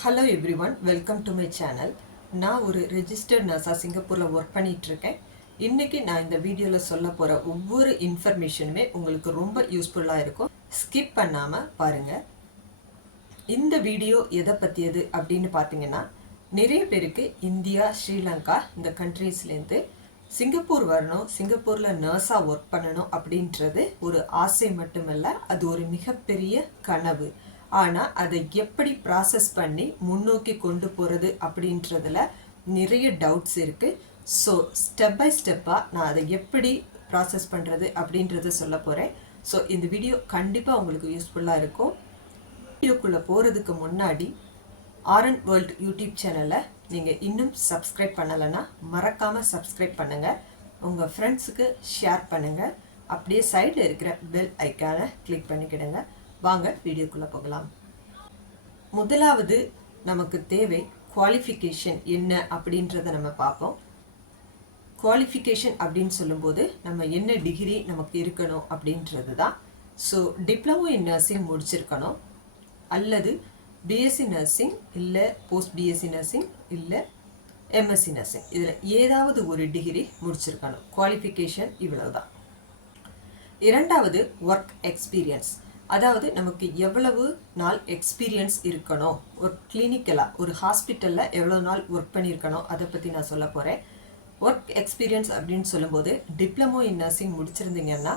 Hello everyone, welcome to my channel. நான் ஒரு registered நர்ஸாக சிங்கப்பூரில் ஒர்க் பண்ணிகிட்ருக்கேன். இன்றைக்கி நான் இந்த வீடியோவில் சொல்ல போகிற ஒவ்வொரு இன்ஃபர்மேஷனுமே உங்களுக்கு ரொம்ப யூஸ்ஃபுல்லாக இருக்கும். ஸ்கிப் பண்ணாமல் பாருங்கள். இந்த வீடியோ எதை பற்றியது அப்படின்னு பார்த்தீங்கன்னா, நிறைய பேருக்கு இந்தியா, ஸ்ரீலங்கா இந்த கண்ட்ரீஸ்லேருந்து சிங்கப்பூர் வரணும், சிங்கப்பூரில் நர்ஸாக ஒர்க் பண்ணணும் அப்படின்றது ஒரு ஆசை மட்டுமல்ல, அது ஒரு மிகப்பெரிய கனவு. ஆனால் அதை எப்படி ப்ராசஸ் பண்ணி முன்னோக்கி கொண்டு போகிறது அப்படின்றதுல நிறைய டவுட்ஸ் இருக்குது. ஸோ ஸ்டெப் பை ஸ்டெப்பாக நான் அதை எப்படி ப்ராசஸ் பண்ணுறது அப்படின்றத சொல்ல போகிறேன். ஸோ இந்த வீடியோ கண்டிப்பாக உங்களுக்கு யூஸ்ஃபுல்லாக இருக்கும். வீடியோக்குள்ளே போகிறதுக்கு முன்னாடி ஆர்என் வேர்ல்ட் யூடியூப் சேனலை நீங்கள் இன்னும் சப்ஸ்கிரைப் பண்ணலைன்னா மறக்காமல் சப்ஸ்கிரைப் பண்ணுங்கள். உங்கள் ஃப்ரெண்ட்ஸுக்கு ஷேர் பண்ணுங்கள். அப்படியே சைடில் இருக்கிற பெல் ஐக்கானை கிளிக் பண்ணிக்கிடுங்க. வாங்க வீடியோக்குள்ளே போகலாம். முதலாவது நமக்கு தேவை குவாலிஃபிகேஷன் என்ன அப்படின்றத நம்ம பார்ப்போம். குவாலிஃபிகேஷன் அப்படின்னு சொல்லும்போது நம்ம என்ன டிகிரி நமக்கு இருக்கணும் அப்படின்றது தான். ஸோ டிப்ளமோ இன் நர்சிங் முடிச்சிருக்கணும், அல்லது பிஎஸ்சி நர்சிங், இல்லை போஸ்ட் பிஎஸ்சி நர்சிங், இல்லை எம்எஸ்சி நர்சிங், இதில் ஏதாவது ஒரு டிகிரி முடிச்சிருக்கணும். குவாலிஃபிகேஷன் இவ்வளவு தான். இரண்டாவது ஒர்க் எக்ஸ்பீரியன்ஸ், அதாவது நமக்கு எவ்வளவு நாள் எக்ஸ்பீரியன்ஸ் இருக்கணும். ஒரு கிளினிக்கலாக ஒரு ஹாஸ்பிட்டலில் எவ்வளோ நாள் ஒர்க் பண்ணியிருக்கணும், அதை பற்றி நான் சொல்ல போகிறேன். ஒர்க் எக்ஸ்பீரியன்ஸ் அப்படின்னு சொல்லும்போது டிப்ளமோ இன் நர்சிங் முடிச்சிருந்தீங்கன்னா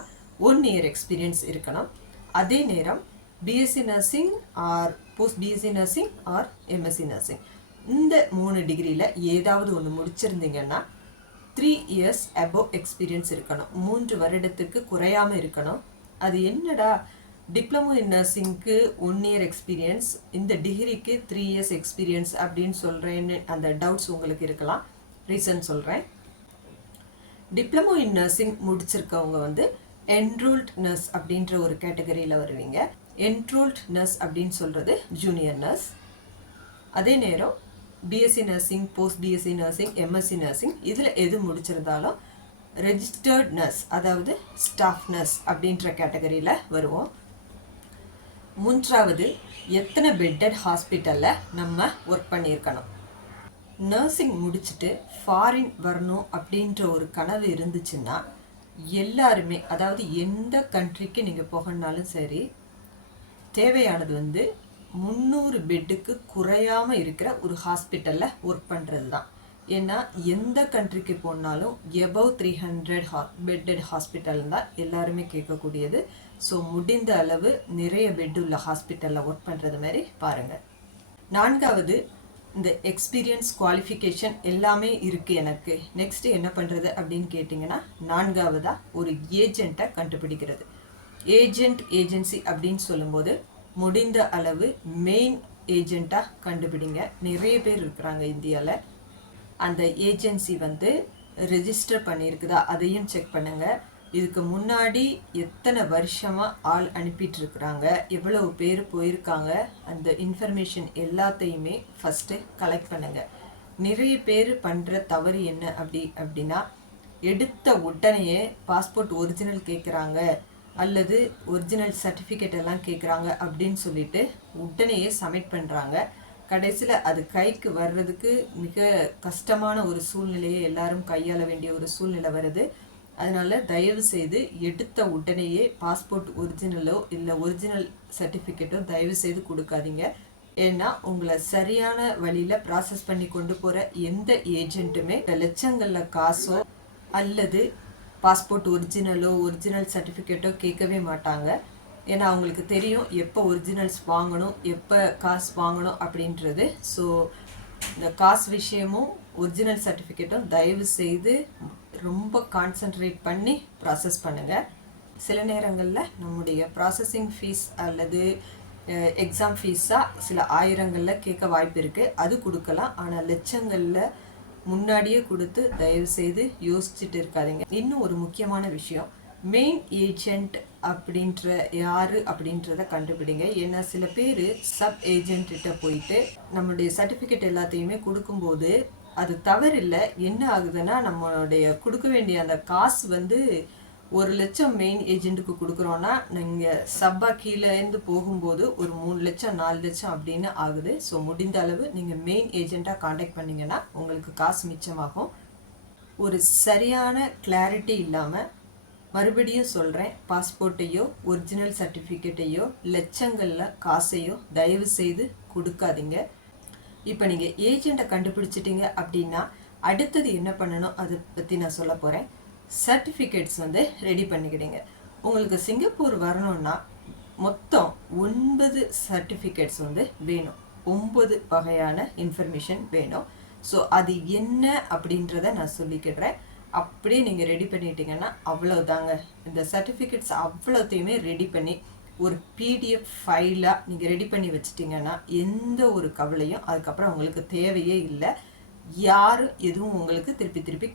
1 இயர் எக்ஸ்பீரியன்ஸ் இருக்கணும். அதே நேரம் BSc nursing or post BSc nursing or MSc nursing, இந்த 3 டிகிரியில் ஏதாவது ஒன்று முடிச்சிருந்தீங்கன்னா 3 இயர்ஸ் அபோவ் எக்ஸ்பீரியன்ஸ் இருக்கணும். 3 வருடத்துக்கு குறையாமல் இருக்கணும். அது என்னடா டிப்ளமோ இன் நர்சிங்க்கு 1 இயர் எக்ஸ்பீரியன்ஸ், இந்த டிகிரிக்கு 3 இயர்ஸ் எக்ஸ்பீரியன்ஸ் அப்படின்னு சொல்கிறேன்னு அந்த டவுட்ஸ் உங்களுக்கு இருக்கலாம். ரீசன் சொல்கிறேன். டிப்ளமோ இன் நர்சிங் முடிச்சிருக்கவங்க வந்து என்ரோல்ட் நர்ஸ் அப்படின்ற ஒரு கேட்டகரியில் வருவீங்க. என்ரோல்ட் நர்ஸ் அப்படின்னு சொல்கிறது ஜூனியர் நர்ஸ். அதே நேரம் BSc nursing, post BSc nursing, MSc nursing, இதில் எது முடிச்சிருந்தாலும் ரெஜிஸ்டர்ட் நர்ஸ், அதாவது ஸ்டாஃப் நர்ஸ் அப்படின்ற கேட்டகரியில் வருவோம். மூன்றாவது, எத்தனை பெட்டட் ஹாஸ்பிட்டலில் நம்ம ஒர்க் பண்ணியிருக்கணும். நர்சிங் முடிச்சுட்டு ஃபாரின் வரணும் அப்படின்ற ஒரு கனவு இருந்துச்சுன்னா எல்லாருமே, அதாவது எந்த கண்ட்ரிக்கு நீங்கள் போகணுன்னாலும் சரி, தேவையானது வந்து 300 பெட்டுக்கு குறையாமல் இருக்கிற ஒரு ஹாஸ்பிட்டலில் ஒர்க் பண்ணுறது தான். ஏன்னா எந்த கண்ட்ரிக்கு போனாலும் எபவ் 300 பெட்டட் ஹாஸ்பிட்டல் தான் எல்லாருமே கேட்கக்கூடியது. ஸோ முடிந்த அளவு நிறைய பெட் உள்ள ஹாஸ்பிட்டலில் ஒர்க் பண்ணுறது மாதிரி பாருங்கள். நான்காவது, இந்த எக்ஸ்பீரியன்ஸ், குவாலிஃபிகேஷன் எல்லாமே இருக்குது எனக்கு, நெக்ஸ்ட்டு என்ன பண்ணுறது அப்படின்னு கேட்டிங்கன்னா, நான்காவதாக ஒரு ஏஜெண்ட்டை கண்டுபிடிக்கிறது. ஏஜென்சி அப்படின்னு சொல்லும்போது முடிந்த அளவு மெயின் ஏஜெண்ட்டாக கண்டுபிடிங்க. நிறைய பேர் இருக்கிறாங்க இந்தியாவில். அந்த ஏஜென்சி வந்து ரெஜிஸ்டர் பண்ணியிருக்குதா அதையும் செக் பண்ணுங்கள். இதுக்கு முன்னாடி எத்தனை வருஷமாக ஆள் அனுப்பிட்டுருக்குறாங்க, எவ்வளவு பேர் போயிருக்காங்க, அந்த இன்ஃபர்மேஷன் எல்லாத்தையுமே ஃபஸ்ட்டு கலெக்ட் பண்ணுங்கள். நிறைய பேர் பண்ணுற தவறு என்ன அப்படின்னா, எடுத்த உடனேயே பாஸ்போர்ட் ஒரிஜினல் கேட்குறாங்க அல்லது ஒரிஜினல் சர்டிஃபிகேட் எல்லாம் கேட்குறாங்க அப்படின்னு சொல்லிட்டு உடனேயே சப்மிட் பண்ணுறாங்க. கடைசியில் அது கைக்கு வர்றதுக்கு மிக கஷ்டமான ஒரு சூழ்நிலையை எல்லாரும் கையாள வேண்டிய ஒரு சூழ்நிலை வருது. அதனால் தயவு செய்து எடுத்த உடனேயே பாஸ்போர்ட் ஒரிஜினலோ இல்லை ஒரிஜினல் சர்டிஃபிகேட்டோ தயவு செய்து கொடுக்காதீங்க. ஏன்னா உங்களை சரியான வழியில் ப்ராசஸ் பண்ணி கொண்டு போகிற எந்த ஏஜென்ட்டுமே லட்சங்களில் காசோ அல்லது பாஸ்போர்ட் ஒரிஜினலோ ஒரிஜினல் சர்டிஃபிகேட்டோ கேட்கவே மாட்டாங்க. ஏன்னா அவங்களுக்கு தெரியும் எப்போ ஒரிஜினல்ஸ் வாங்கணும், எப்போ காசு வாங்கணும் அப்படின்றது. ஸோ இந்த காசு விஷயமும் ஒரிஜினல் சர்டிஃபிகேட்டும் தயவு செய்து ரொம்ப கான்சென்ட்ரேட் பண்ணி ப்ராசஸ் பண்ணுங்கள். சில நேரங்களில் நம்முடைய ப்ராசஸிங் ஃபீஸ் அல்லது எக்ஸாம் ஃபீஸாக சில ஆயிரங்களில் கேட்க வாய்ப்பு இருக்குது, அது கொடுக்கலாம். ஆனால் லட்சங்களில் முன்னாடியே கொடுத்து தயவு செய்து யோசிச்சுட்டு இருக்காதீங்க. இன்னும் ஒரு முக்கியமான விஷயம், மெயின் ஏஜெண்ட் அப்படின்ற யார் அப்படின்றத கண்டுபிடிங்க. ஏன்னா சில பேர் சப் ஏஜென்ட்டிட்ட போயிட்டு நம்மளுடைய சர்டிஃபிகேட் எல்லாத்தையுமே கொடுக்கும்போது அது தவறில்லை. என்ன ஆகுதுன்னா, நம்மளுடைய கொடுக்க வேண்டிய அந்த காசு வந்து 1 லட்சம் மெயின் ஏஜென்ட்டுக்கு கொடுக்குறோன்னா நீங்கள் சப்பா கீழேருந்து போகும்போது ஒரு 3 லட்சம் 4 லட்சம் அப்படின்னு ஆகுது. ஸோ முடிந்த அளவு நீங்கள் மெயின் ஏஜெண்ட்டாக காண்டாக்ட் பண்ணிங்கன்னா உங்களுக்கு காசு மிச்சமாகும். ஒரு சரியான கிளாரிட்டி இல்லாமல் மறுபடியும் சொல்கிறேன், பாஸ்போர்ட்டையோ ஒரிஜினல் சர்டிஃபிகேட்டையோ லட்சங்களில் காசையோ தயவு செய்து கொடுக்காதீங்க. இப்போ நீங்கள் ஏஜெண்ட்டை கண்டுபிடிச்சிட்டிங்க அப்படின்னா அடுத்தது என்ன பண்ணணும் அதை பற்றி நான் சொல்ல போகிறேன். சர்டிஃபிகேட்ஸ் ரெடி பண்ணிக்கிடுங்க. உங்களுக்கு சிங்கப்பூர் வரணும்னா மொத்தம் 9 சர்டிஃபிகேட்ஸ் வேணும். 9 வகையான இன்ஃபர்மேஷன் வேணும். ஸோ அது என்ன அப்படின்றத நான் சொல்லிக்கிடுறேன். அப்படியே நீங்கள் ரெடி பண்ணிட்டீங்கன்னா அவ்வளோதாங்க. இந்த சர்டிஃபிகேட்ஸ் அவ்வளோத்தையுமே ரெடி பண்ணி ஒரு பிடிஎஃப் ஃபைலாக நீங்கள் ரெடி பண்ணி வச்சிட்டிங்கன்னா எந்த ஒரு கவலையும் அதுக்கப்புறம் உங்களுக்கு தேவையே இல்லை. யாரும் எதுவும் உங்களுக்கு திருப்பி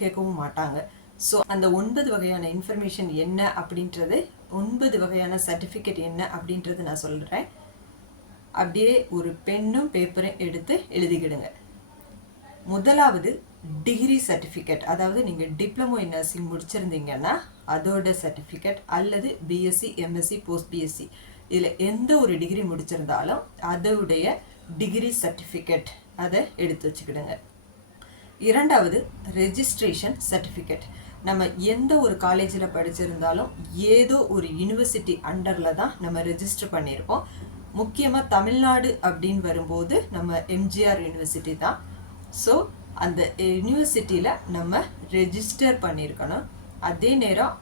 கேட்கவும் மாட்டாங்க. ஸோ அந்த 9 வகையான இன்ஃபர்மேஷன் என்ன அப்படின்றது, 9 வகையான சர்டிஃபிகேட் என்ன அப்படின்றது நான் சொல்கிறேன். அப்படியே ஒரு பென்னும் பேப்பரும் எடுத்து எழுதிக்கிடுங்க. முதலாவது டிகிரி சர்டிஃபிகேட், அதாவது நீங்கள் டிப்ளமோ இன் நர்சிங் முடிச்சிருந்தீங்கன்னா அதோட சர்டிஃபிகேட், அல்லது பிஎஸ்சி எம்எஸ்சி போஸ்ட் பிஎஸ்சி இதில் எந்த ஒரு டிகிரி முடிச்சிருந்தாலும் அதோடைய டிகிரி சர்டிஃபிகேட் அதை எடுத்து வச்சுக்கிடுங்க. இரண்டாவது ரெஜிஸ்ட்ரேஷன் சர்டிஃபிகேட். நம்ம எந்த ஒரு காலேஜில் படிச்சிருந்தாலும் ஏதோ ஒரு யூனிவர்சிட்டி அண்டரில் தான் நம்ம ரெஜிஸ்டர் பண்ணியிருப்போம். முக்கியமாக தமிழ்நாடு அப்படின்னு வரும்போது நம்ம எம்ஜிஆர் யூனிவர்சிட்டி தான். ஸோ அந்த யூனிவர்சிட்டியில் நம்ம ரெஜிஸ்டர் பண்ணியிருக்கணும். அதே நேரம்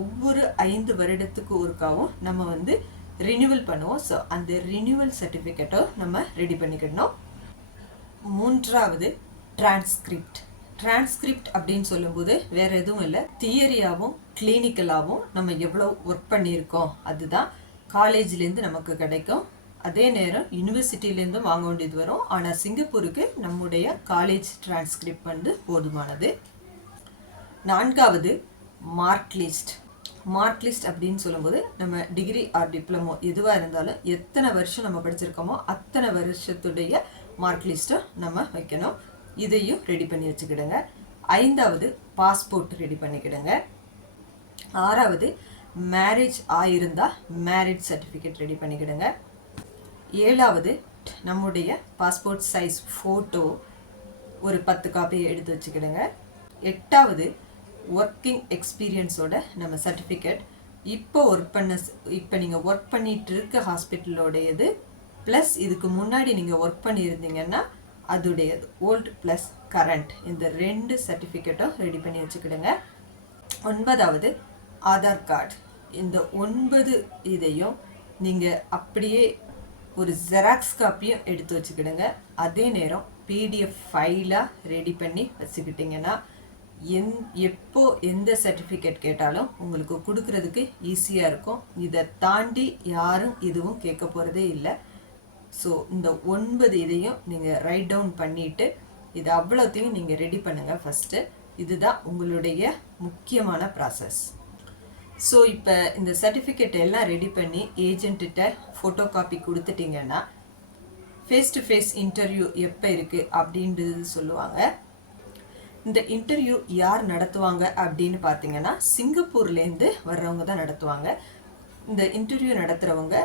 ஒவ்வொரு 5 வருடத்துக்கு ஒருக்காவும் நம்ம ரினியூவல் பண்ணுவோம். ஸோ அந்த ரினியூவல் சர்டிஃபிகேட்டோ நம்ம ரெடி பண்ணிக்கணும். மூன்றாவது டிரான்ஸ்கிரிப்ட் அப்படின்னு சொல்லும்போது வேற எதுவும் இல்லை, தியரியாகவும் கிளினிக்கலாகவும் நம்ம எவ்வளோ ஒர்க் பண்ணியிருக்கோம் அதுதான் காலேஜ்லேருந்து நமக்கு கிடைக்கும். அதே நேரம் யூனிவர்சிட்டியிலேருந்தும் வாங்க வேண்டியது வரும். ஆனால் சிங்கப்பூருக்கு நம்முடைய காலேஜ் டிரான்ஸ்கிரிப்ட் போதுமானது. நான்காவது மார்க் லிஸ்ட் அப்படின்னு சொல்லும்போது நம்ம டிகிரி ஆர் டிப்ளமோ எதுவாக இருந்தாலும் எத்தனை வருஷம் நம்ம படிச்சிருக்கோமோ அத்தனை வருஷத்துடைய மார்க் லிஸ்ட்டை நம்ம வைக்கணும். இதையும் ரெடி பண்ணி வச்சுக்கிடுங்க. ஐந்தாவது பாஸ்போர்ட் ரெடி பண்ணிக்கிடுங்க. ஆறாவது மேரேஜ் ஆயிருந்தால் மேரேஜ் சர்டிஃபிகேட் ரெடி பண்ணிக்கிடுங்க. ஏழாவது நம்முடைய பாஸ்போர்ட் சைஸ் ஃபோட்டோ ஒரு 10 காப்பி எடுத்து வச்சுக்கிடுங்க. எட்டாவது ஒர்க்கிங் எக்ஸ்பீரியன்ஸோட நம்ம சர்டிஃபிகேட், இப்போ நீங்கள் ஒர்க் பண்ணிட்டு இருக்க ஹாஸ்பிட்டலோடையது ப்ளஸ் இதுக்கு முன்னாடி நீங்கள் ஒர்க் பண்ணியிருந்தீங்கன்னா அதுடையது, ஓல்டு ப்ளஸ் கரண்ட், இந்த 2 சர்டிஃபிகேட்டும் ரெடி பண்ணி வச்சுக்கிடுங்க. ஒன்பதாவது ஆதார் கார்டு. இந்த 9 இதையும் நீங்கள் அப்படியே ஒரு ஜெராக்ஸ் காப்பியும் எடுத்து வச்சுக்கிடுங்க. அதே நேரம் பிடிஎஃப் ஃபைலாக ரெடி பண்ணி வச்சுக்கிட்டிங்கன்னா எப்போ எந்த சர்டிஃபிகேட் கேட்டாலும் உங்களுக்கு கொடுக்கறதுக்கு ஈஸியாக இருக்கும். இதை தாண்டி யாரும் எதுவும் கேட்க போகிறதே இல்லை. ஸோ இந்த 9 இதையும் நீங்கள் ரைட் டவுன் பண்ணிவிட்டு இது அவ்வளோத்தையும் நீங்கள் ரெடி பண்ணுங்கள் ஃபஸ்ட்டு. இதுதான் உங்களுடைய முக்கியமான ப்ராசஸ். ஸோ இப்போ இந்த சர்டிஃபிகேட் எல்லாம் ரெடி பண்ணி ஏஜென்ட்டிட்ட ஃபோட்டோ காப்பி கொடுத்துட்டிங்கன்னா ஃபேஸ் டு ஃபேஸ் இன்டர்வியூ எப்போ இருக்குது அப்படின்றது சொல்லுவாங்க. இந்த இன்டர்வியூ யார் நடத்துவாங்க அப்படின்னு பார்த்தீங்கன்னா சிங்கப்பூர்லேருந்து வர்றவங்க தான் நடத்துவாங்க. இந்த இன்டர்வியூ நடத்துகிறவங்க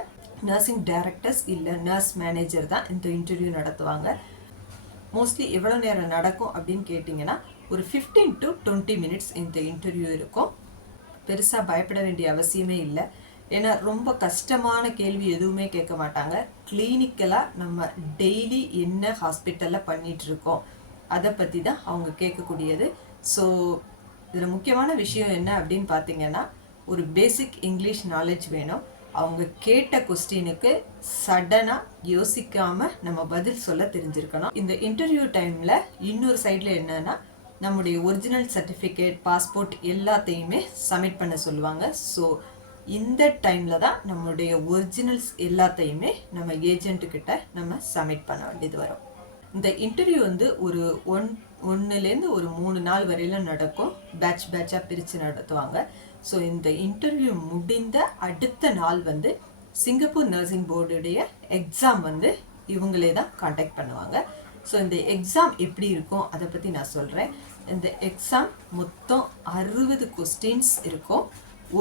நர்சிங் டைரக்டர்ஸ் இல்லை நர்ஸ் மேனேஜர் தான் இந்த இன்டர்வியூ நடத்துவாங்க. மோஸ்ட்லி எவ்வளோ நேரம் நடக்கும் அப்படின்னு கேட்டிங்கன்னா ஒரு 15 to 20 மினிட்ஸ் இந்த இன்டர்வியூ இருக்கும். பெருசாக பயப்பட வேண்டிய அவசியமே இல்லை. ஏன்னா ரொம்ப கஷ்டமான கேள்வி எதுவுமே கேட்க மாட்டாங்க. கிளினிக்கலாக நம்ம டெய்லி என்ன ஹாஸ்பிட்டலில் பண்ணிகிட்ருக்கோம் அதை பற்றி தான் அவங்க கேட்கக்கூடியது. ஸோ இதில் முக்கியமான விஷயம் என்ன அப்படின்னு பார்த்தீங்கன்னா ஒரு பேசிக் இங்கிலீஷ் நாலேஜ் வேணும். அவங்க கேட்ட கொஸ்டினுக்கு சடனாக யோசிக்காமல் நம்ம பதில் சொல்ல தெரிஞ்சிருக்கணும். இந்த இன்டர்வியூ டைமில் இன்னொரு சைடில் என்னன்னா நம்முடைய ஒரிஜினல் சர்டிஃபிகேட் பாஸ்போர்ட் எல்லாத்தையுமே சப்மிட் பண்ண சொல்லுவாங்க. ஸோ இந்த டைமில் தான் நம்மளுடைய ஒரிஜினல்ஸ் எல்லாத்தையுமே நம்ம ஏஜென்ட்டுக்கிட்ட நம்ம சப்மிட் பண்ண வேண்டியது வரும். இந்த இன்டர்வியூ ஒரு 1லேருந்து ஒரு 3 நாள் வரையிலும் நடக்கும். பேட்சாக பிரித்து நடத்துவாங்க. ஸோ இந்த இன்டர்வியூ முடிந்த அடுத்த நாள் சிங்கப்பூர் நர்சிங் போர்டுடைய எக்ஸாம் இவங்களே தான் காண்டாக்ட் பண்ணுவாங்க. ஸோ இந்த எக்ஸாம் எப்படி இருக்கும் அதை பற்றி நான் சொல்கிறேன். இந்த எக்ஸாம் மொத்தம் 60 கொஸ்டின்ஸ் இருக்கும்.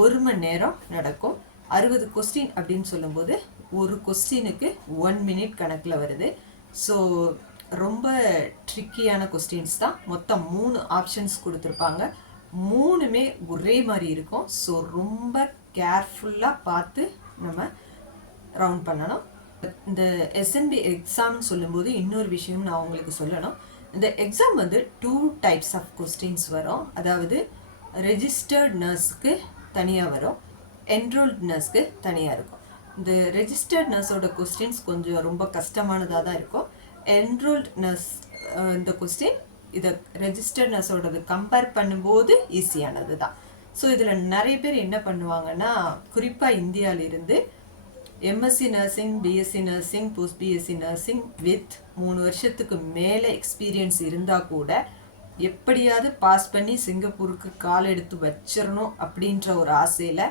1 மணி நேரம் நடக்கும். 60 கொஸ்டின் அப்படின்னு சொல்லும்போது ஒரு கொஸ்டினுக்கு 1 மினிட் கணக்கில் வருது. ஸோ ரொம்ப ட்ரிக்கியான கொஸ்டின்ஸ் தான். மொத்தம் 3 ஆப்ஷன்ஸ் கொடுத்துருப்பாங்க. 3மே ஒரே மாதிரி இருக்கும். ஸோ ரொம்ப கேர்ஃபுல்லாக பார்த்து நம்ம ரவுண்ட் பண்ணணும். இந்த எஸ்என்பி எக்ஸாம்னு சொல்லும்போது இன்னொரு விஷயம் நான் உங்களுக்கு சொல்லணும். இந்த எக்ஸாம் வந்து 2 டைப்ஸ் ஆஃப் கொஸ்டின்ஸ் வரும். அதாவது ரெஜிஸ்டர்ட் நர்ஸுக்கு தனியாக வரும், என்ரோல்ட் நர்ஸ்க்கு தனியாக இருக்கும். இந்த ரெஜிஸ்டர்ட் நர்ஸோட கொஸ்டின்ஸ் கொஞ்சம் ரொம்ப கஷ்டமானதாக தான் இருக்கும். என்ரோல்ட் நர்ஸ் இந்த கொஸ்டின் இதை ரெஜிஸ்டர்ட் நர்ஸோடது கம்பேர் பண்ணும்போது ஈஸியானது தான். ஸோ இதில் நிறைய பேர் என்ன பண்ணுவாங்கன்னா, குறிப்பாக இந்தியாவிலிருந்து MSc nursing, BSc nursing, post BSc nursing with 3 வருஷத்துக்கு மேலே எக்ஸ்பீரியன்ஸ் இருந்தால் கூட எப்படியாவது பாஸ் பண்ணி சிங்கப்பூருக்கு கால் எடுத்து வச்சிடணும் அப்படின்ற ஒரு ஆசையில்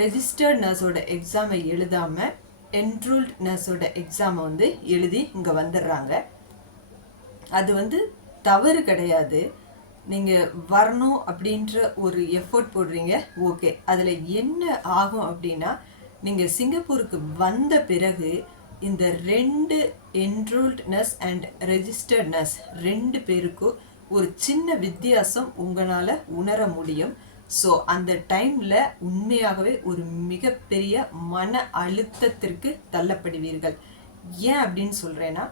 ரெஜிஸ்டர்ட் நர்ஸோட எக்ஸாமை எழுதாமல் என்ரோல்ட் நர்ஸோட எக்ஸாமை வந்து எழுதி இங்கே வந்துடுறாங்க. அது வந்து தவறு கிடையாது. நீங்கள் வரணும் அப்படின்ற ஒரு எஃபோர்ட் போடுறீங்க, ஓகே. அதில் என்ன ஆகும் அப்படின்னா, நீங்கள் சிங்கப்பூருக்கு வந்த பிறகு இந்த 2 enrolled nurse and registered nurse 2 பேருக்கும் ஒரு சின்ன வித்தியாசம் உங்களால் உணர முடியும். ஸோ அந்த டைமில் உண்மையாகவே ஒரு மிகப்பெரிய மன அழுத்தத்திற்கு தள்ளப்படுவீர்கள். ஏன் அப்படின்னு சொல்கிறேன்னா,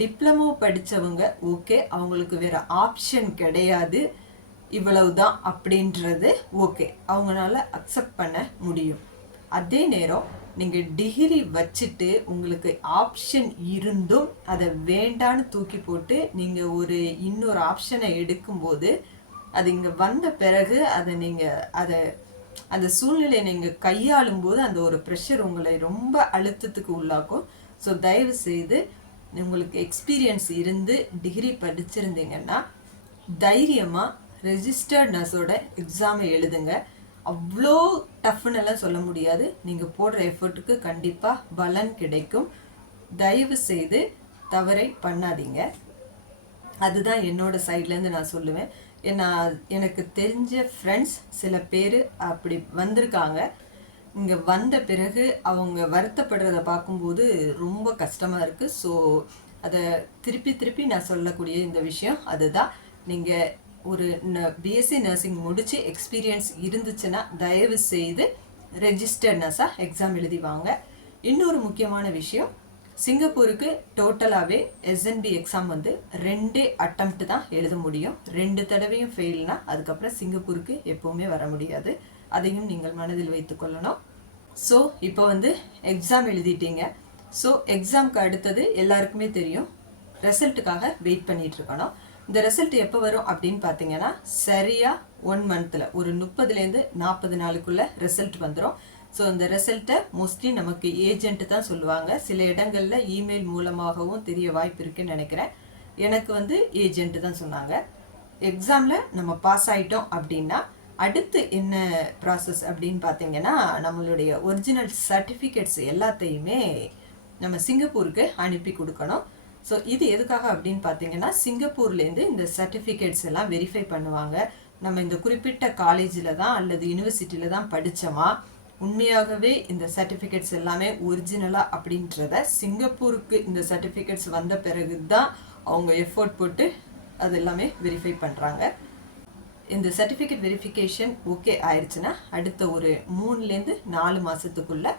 டிப்ளமோ படித்தவங்க ஓகே, அவங்களுக்கு வேறு ஆப்ஷன் கிடையாது, இவ்வளவுதான் அப்படின்றது ஓகே, அவங்களால அக்செப்ட் பண்ண முடியும். அதே நேரம் நீங்கள் டிகிரி வச்சுட்டு உங்களுக்கு ஆப்ஷன் இருந்தும் அதை வேண்டான்னு தூக்கி போட்டு நீங்கள் இன்னொரு ஆப்ஷனை எடுக்கும்போது அது இங்கே வந்த பிறகு அந்த சூழ்நிலையை நீங்கள் கையாளும் போது அந்த ஒரு ப்ரெஷர் உங்களை ரொம்ப அழுத்தத்துக்கு உள்ளாக்கும். ஸோ தயவு செய்து உங்களுக்கு எக்ஸ்பீரியன்ஸ் இருந்து டிகிரி படிச்சிருந்தீங்கன்னா தைரியமாக ரெஜிஸ்டர்ட் நர்ஸோட எக்ஸாமை எழுதுங்க. அவ்வளோ டஃப்னெல்லாம் சொல்ல முடியாது. நீங்கள் போடுற எஃபர்ட்டுக்கு கண்டிப்பாக பலன் கிடைக்கும். தயவு செய்து தவறை பண்ணாதீங்க. அதுதான் என்னோட சைட்லேருந்து நான் சொல்லுவேன். ஏன்னா எனக்கு தெரிஞ்ச ஃப்ரெண்ட்ஸ் சில பேர் அப்படி வந்திருக்காங்க. இங்கே வந்த பிறகு அவங்க வருத்தப்படுறத பார்க்கும்போது ரொம்ப கஷ்டமாக இருக்குது. ஸோ அதை திருப்பி நான் சொல்லக்கூடிய இந்த விஷயம் அதுதான். நீங்கள் ஒரு பிஎஸ்சி நர்சிங் முடித்து எக்ஸ்பீரியன்ஸ் இருந்துச்சுன்னா தயவு செய்து ரெஜிஸ்டர்ட் நர்ஸாக எக்ஸாம் எழுதி வாங்க. இன்னொரு முக்கியமான விஷயம், சிங்கப்பூருக்கு டோட்டலாகவே எஸ்என்பி எக்ஸாம் வந்து 2 அட்டம்ப்ட் தான் எழுத முடியும். 2 தடவையும் ஃபெயில்னா அதுக்கப்புறம் சிங்கப்பூருக்கு எப்போவுமே வர முடியாது. அதையும் நீங்கள் மனதில் வைத்துக்கொள்ளணும். ஸோ இப்போ வந்து எக்ஸாம் எழுதிட்டீங்க. ஸோ எக்ஸாம்க்கு அடுத்தது எல்லாருக்குமே தெரியும், ரிசல்ட்டுக்காக வெயிட் பண்ணிட்டு இருக்கணும். இந்த ரிசல்ட் எப்போ வரும் அப்படின்னு பார்த்தீங்கன்னா, சரியாக 1 மந்த்தில் ஒரு 30லேருந்து 40 நாளுக்குள்ளே ரிசல்ட் வந்துடும். ஸோ இந்த ரிசல்ட்டை மோஸ்ட்லி நமக்கு ஏஜென்ட்டு தான் சொல்லுவாங்க. சில இடங்களில் இமெயில் மூலமாகவும் தெரிய வாய்ப்பு இருக்குன்னு நினைக்கிறேன். எனக்கு வந்து ஏஜென்ட்டு தான் சொன்னாங்க. எக்ஸாமில் நம்ம பாஸ் ஆகிட்டோம் அப்படின்னா அடுத்து என்ன ப்ராசஸ் அப்படின்னு பார்த்தீங்கன்னா, நம்மளுடைய ஒரிஜினல் சர்டிஃபிகேட்ஸ் எல்லாத்தையுமே நம்ம சிங்கப்பூருக்கு அனுப்பி கொடுக்கணும். ஸோ இது எதுக்காக அப்படின்னு பார்த்தீங்கன்னா, சிங்கப்பூர்லேருந்து இந்த சர்டிஃபிகேட்ஸ் எல்லாம் வெரிஃபை பண்ணுவாங்க. நம்ம இந்த குறிப்பிட்ட காலேஜில் தான் அல்லது யூனிவர்சிட்டியில் தான் படித்தோமா, உண்மையாகவே இந்த சர்டிஃபிகேட்ஸ் எல்லாமே ஒரிஜினலாக அப்படின்றத சிங்கப்பூருக்கு இந்த சர்டிஃபிகேட்ஸ் வந்த பிறகு தான் அவங்க எஃபோர்ட் போட்டு அது எல்லாமே வெரிஃபை பண்ணுறாங்க. இந்த சர்டிஃபிகேட் வெரிஃபிகேஷன் ஓகே ஆயிடுச்சுன்னா அடுத்த ஒரு 3லேருந்து 4 மாதத்துக்குள்ளே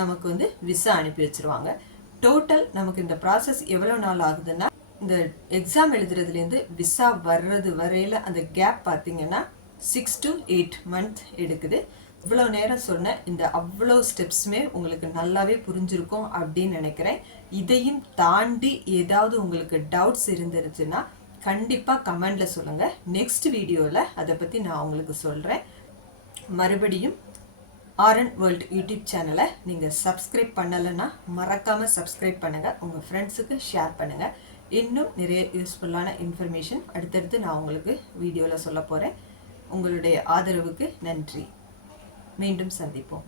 நமக்கு வந்து விசா அனுப்பி வச்சுருவாங்க. டோட்டல் நமக்கு இந்த ப்ராசஸ் எவ்வளோ நாள் ஆகுதுன்னா, இந்த எக்ஸாம் எழுதுறதுலேருந்து விசா வர்றது வரையில் அந்த கேப் பார்த்தீங்கன்னா 6 to 8 months எடுக்குது. இவ்வளோ நேரம் சொன்ன இந்த அவ்வளோ ஸ்டெப்ஸுமே உங்களுக்கு நல்லாவே புரிஞ்சிருக்கும் அப்படின்னு நினைக்கிறேன். இதையும் தாண்டி ஏதாவது உங்களுக்கு டவுட்ஸ் இருந்துருச்சுன்னா கண்டிப்பாக கமெண்டில் சொல்லுங்கள். நெக்ஸ்ட் வீடியோவில் அதை பற்றி நான் உங்களுக்கு சொல்கிறேன். மறுபடியும் ஆர்என் வேர்ல்ட் யூடியூப் சேனலை நீங்கள் சப்ஸ்கிரைப் பண்ணலைன்னா மறக்காமல் சப்ஸ்கிரைப் பண்ணுங்கள். உங்கள் ஃப்ரெண்ட்ஸுக்கு ஷேர் பண்ணுங்கள். இன்னும் நிறைய யூஸ்ஃபுல்லான இன்ஃபர்மேஷன் அடுத்தடுத்து நான் உங்களுக்கு வீடியோவில் சொல்ல போகிறேன். உங்களுடைய ஆதரவுக்கு நன்றி. மீண்டும் சந்திப்போம்.